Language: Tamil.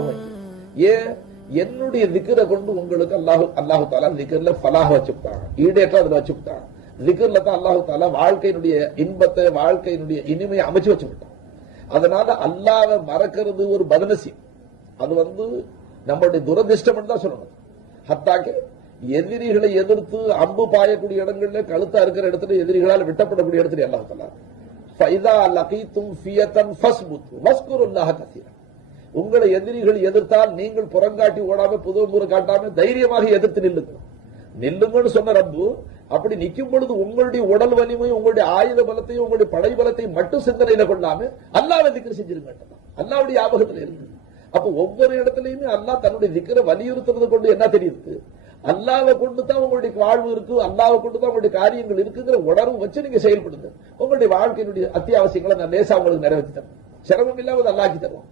அமையும். ஏன்? என்னுடைய திக்ரை கொண்டு உங்களுக்கு அல்லாஹு தாலா திக்ர்ல ஃபலாஹ் வச்சுட்டாங்க, ஈடேற்ற அதுல வச்சுட்டாங்க. திக்ர்ல தான் அல்லாஹு தாலா வாழ்க்கையினுடைய இன்பத்தை, வாழ்க்கையினுடைய இனிமையை அமைச்சு வச்சுட்டாங்க. அதனால அல்லாஹ்வை மறக்கிறது ஒரு பதனசியம். அது நம்மளுடைய துரதிர்ஷ்டம் தான் சொல்லணும். ஹத்தாக்கே எதிரிகளை எதிர்த்து அம்பு பாயக்கூடிய இடங்கள்ல, கழுத்தா இருக்கிற இடத்துல, எதிரிகளால் வெட்டப்படக்கூடிய இடத்துல அல்லாஹ் தஆலா ஃபைதா லகீதும் ஃபியதன் ஃபஸ்புத் வஸ்குருல்லாஹ கஸீரா, உங்களை எதிரிகள் எதிர்த்தால் நீங்கள் புறங்காட்டி ஓடாம புதுமுறை காட்டாம தைரியமாக எதிர்த்து நில்லுங்கன்னு சொன்ன ரப்பு, அப்படி நிற்கும் பொழுது உங்களுடைய உடல் வலிமையும் உங்களுடைய ஆயுத பலத்தையும் உங்களுடைய படை பலத்தையும் மட்டும் சிந்தனையில கொள்ளாம அல்லாஹ்வை திக்ர் செஞ்சிருங்க. அல்லாஹ்வுடைய ஞாபகத்துல இருக்கு. அப்ப ஒவ்வொரு இடத்துலயுமே அல்லாஹ் தன்னுடைய திக்ரை வலியுறுத்துறது கொண்டு என்ன தெரியுது? அல்லாஹ்வை கொண்டு தான் உங்களுடைய வாழ்வு இருக்கு, அல்லாஹ்வை கொண்டு தான் உங்களுடைய காரியங்கள் இருக்குங்கிற உணர்வு வச்சு நீங்க செயல்படுங்க. உங்களுடைய வாழ்க்கையினுடைய அத்தியாவசியங்களை நான் லேசா உங்களுக்கு நிறைவேற்றி தரேன், சிரமம் இல்லாமல் அல்லாஹ்க்கி தருவோம்.